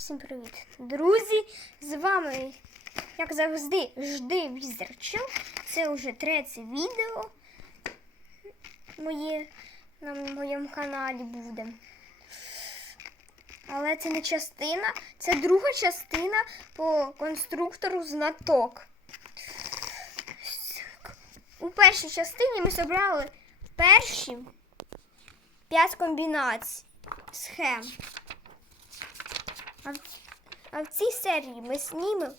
Всім привіт, друзі! З вами, як завжди, жди Візерчил. Це вже третє відео моє на моєму каналі буде. Але це не частина, це друга частина по конструктору знаток. У першій частині ми зібрали перші 5 комбінацій схем. А в, а в цій серії ми знімемо,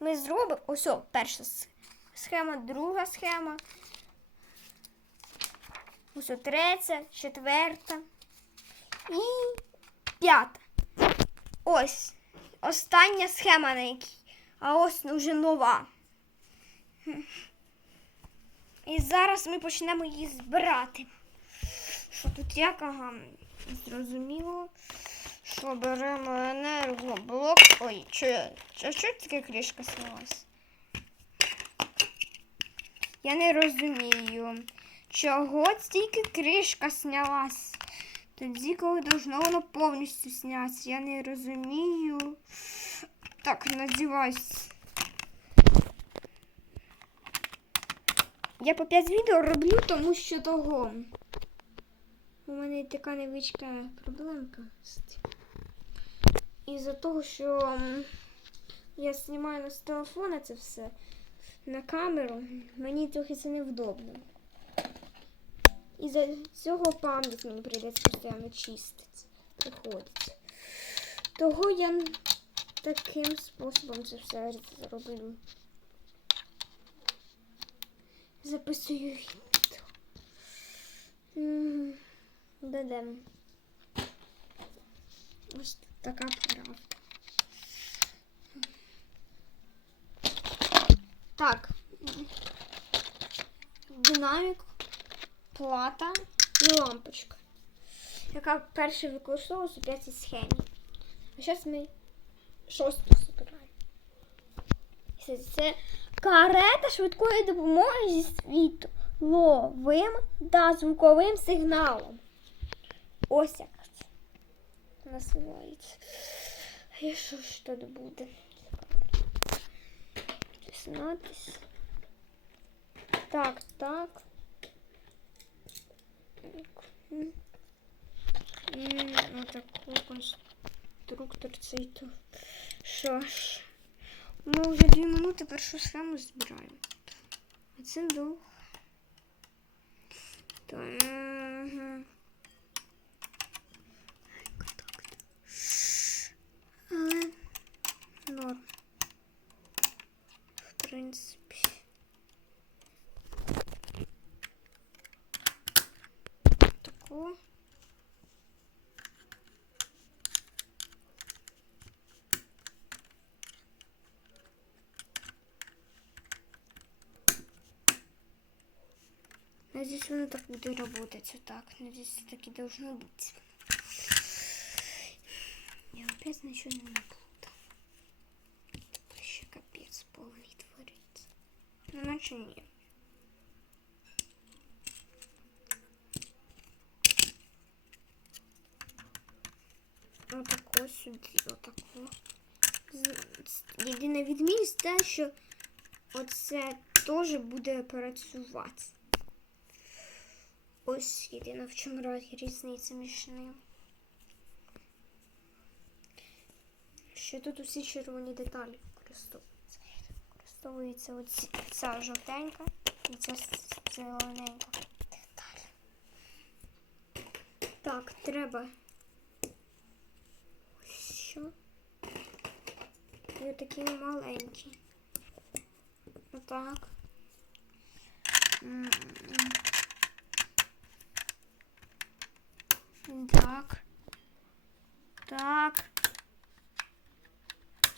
ми зробимо ось перша схема, друга схема. Ось третя, четверта і п'ята. Ось остання схема на якій. А ось вже нова. І зараз ми почнемо її збирати. Що тут як? Ага, зрозуміло. Що беремо енергоблок. Ой, що. А що таке кришка снялась? Я не розумію. Чого тільки кришка снялась? Тоді, коли должно воно повністю снятися. Я не розумію. Так, надівайся. Я по 5 відео роблю, тому що того. У мене така невеличка проблемка. Із-за того, що я знімаю з телефона це все на камеру, мені трохи це невдобно. І за цього пам'ять мені прийдеться постійно чистити. Приходиться. Того я таким способом це все зроблю. Записую відео. Додам. Ось така правда. Так. Динамік, плата і лампочка. Яка перша використовувалася у п'ятій схемі. А зараз ми шосту збираємо. Це карета швидкої допомоги зі світловим та звуковим сигналом. Ось як це називається. І що ж тут буде? Дізнатись. Так, так. І отаку конструктор цей то. Що ж? Ми вже дві минути першу схему збираємо. А це довго. Норм. В принципі. Тако. Надеюсь, оно так будет работать. Вот так. Надеюсь, так и должно быть. Я опять ничего Ну, иначе нет. Отако сюди, отако. Єдина відмінність те, що оце теж буде працювати. Ось єдина в чому різниця між ним. Що тут усі червоні деталі використовуються. Використовується оці, ця жовтенька і ця зелененька. Так, треба. Ось що. І отакі маленькі. Отак. Так. Так.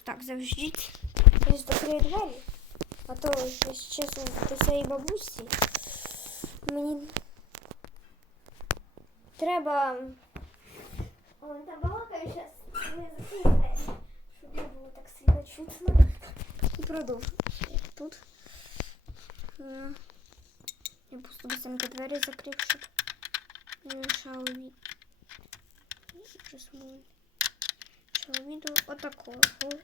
Так, завждіть. Я ж двері. А то, якщо чесно, до цієї бабусі мені треба. Ой, та балакаю зараз. Не двері, щоб не було так сильно чутно. І продовжу. Тут. Я просто быстренько двері закрив, щоб не мешало від. Щось мені. нашого відео отакого. Ой,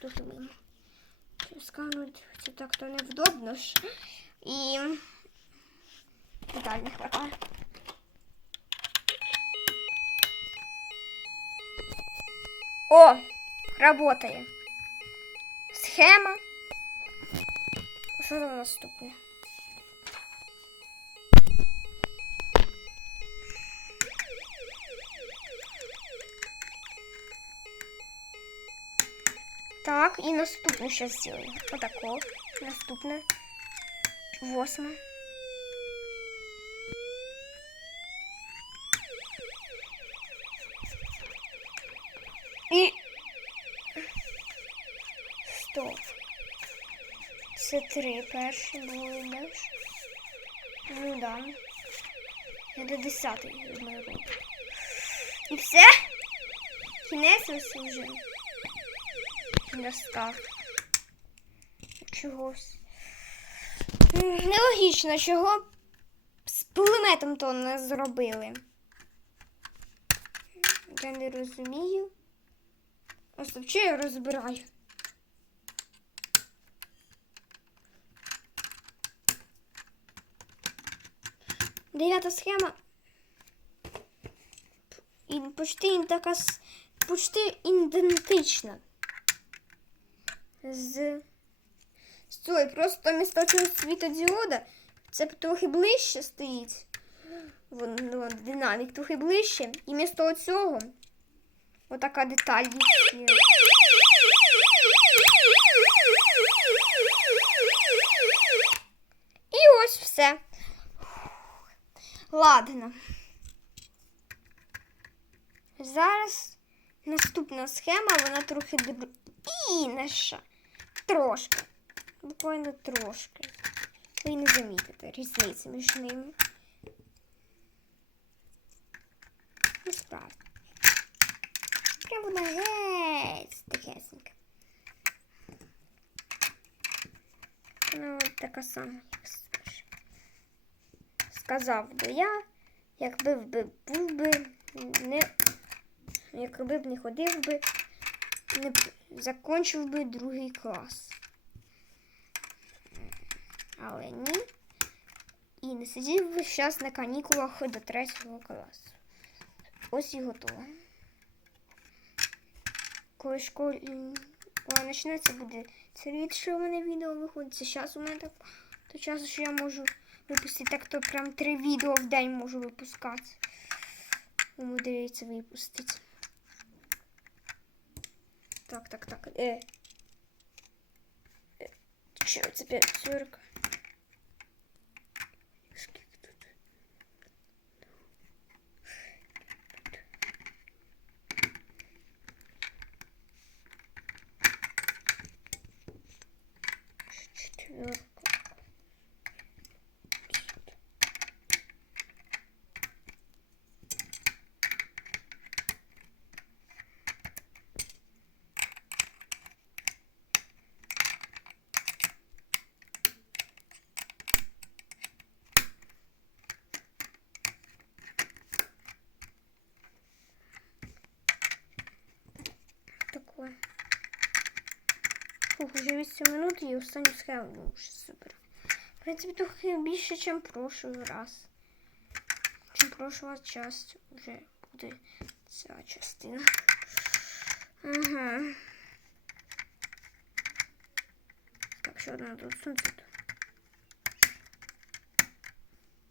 трохи мимо. Скануть це так то невдобно ж. І деталь не хватає. О, работає. Схема. Що там наступне? Так, і наступне зараз зробимо. Отако. Наступне. Восьме. І. Стоп. Це три перші були, да? ж? Ну да. Я до десятої роблю. І все? Кінець ось уже. Достав. Чогось. Нелогічно, чого з пулеметом то не зробили. Я не розумію. Стоп, що я розбираю? Дев'ята схема. І почти така почти ідентична. З. Стой, просто місто цього світодіода це трохи ближче стоїть. Вон, вон, динамік трохи ближче. І місто цього отака деталь. І ось все. Ладно. Зараз наступна схема, вона трохи. Інша. Трошки. Буквально трошки. Ви не замітите різниці між ними. Ну, справді. Прям вона геть тихесенька. Ну, от така сама, як скажу. Сказав би я, якби би був би не. Якби б не ходив би, не закінчив би другий клас. Але ні. І не сидів би зараз на канікулах до третього класу. Ось і готово. Коли школа почнеться, буде це що у мене відео виходить. Зараз у мене так то часу, що я можу випустити. Так то прям три відео в день можу випускати. Умудряється випустити. Так, так, так. Е. Е, Що це п'ятерка? Скільки тут? Четверка. Уже 8 минут і останню схему. Ну, вже супер. В принципі, трохи більше, ніж прошлый раз. Чим прошлого часть вже буде ця частина. Ага. Так, що одна тут сунути.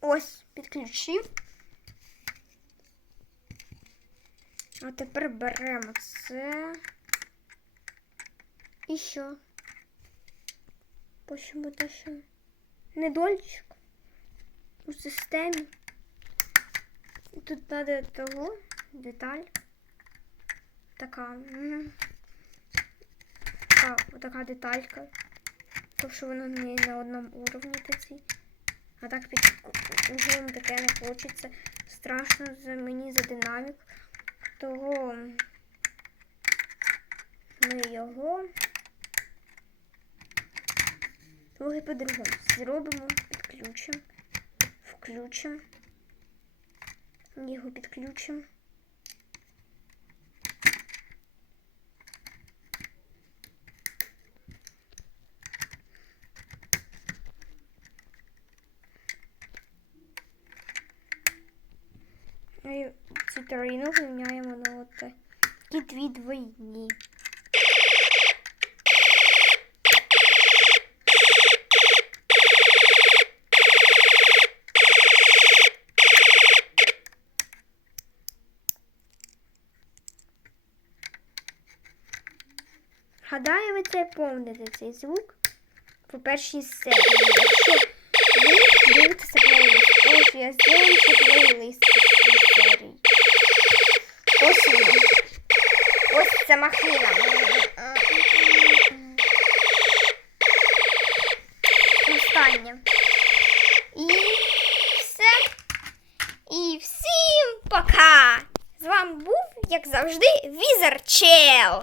Ось, підключив. А тепер беремо це. І що? Потім буде ще недольчик у системі. Тут треба того деталь. Така. м, Така, така деталька. То, що воно не на одному уровні таці. А так під таке не хочеться. Страшно за мені за динамік. Того ми його Ну, Другий по-другому. Зробимо, підключимо, включимо. Його підключимо. Цю тарину міняємо на от такі дві двійні. Це помните цей звук по першій серії. Якщо ви дивитеся плейлист, ось я зроблю ще плейлист серії. Ось він. Ось ця махина.